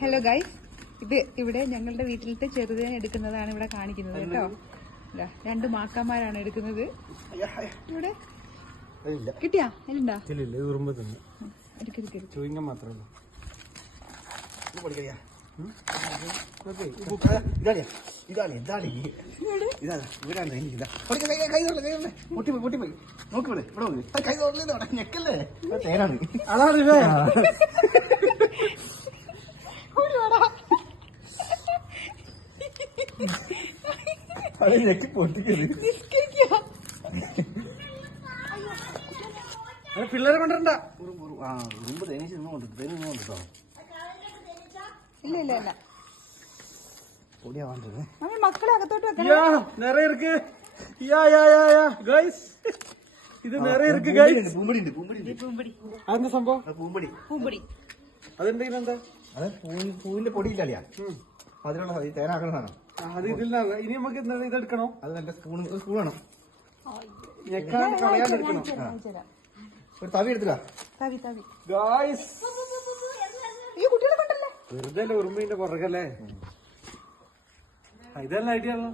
Hello guys, ഇത് ഇവിടെ ഞങ്ങളുടെ വീട്ടിലത്തെ ചെറുതേൻ എടുക്കുന്നതാണ് ഇവിടെ കാണിക്കുന്നത് കേട്ടോ. രണ്ട് മാക്കാന്മാരാണ് എടുക്കുന്നത്. ഇവിടെ കിട്ടിയാ എല്ലാം പിള്ളേരെ കൊണ്ടിരണ്ട. ഇല്ല ഇല്ല ഇല്ല മക്കളെ അകത്തോട്ട് നിറയെ ഇருக்கு. ഇത് നിറയെ ഇருக்கு. അതെന്താ സംഭവം? പൂമ്പടി. അതെന്താ? അത് പൂവിന്റെ പൊടിയില്ല, അതിനുള്ള തേനാക്കണതാണ്. അത് ഇതിലാണ്. ഇനി നമുക്ക് ഇതെടുക്കണോ? അത് നല്ല സ്പൂൺ വേണം. ഞെക്കാൻ കളയാൻ എടുക്കണം. ഒരു തവി എടുത്തുക. കുട്ടികളെ കൊണ്ടല്ലേ വെറുതെ ഉറുമ്പിന്റെ പുറകല്ലേ. ഇതെല്ലാം ഐഡിയ ആണല്ലോ.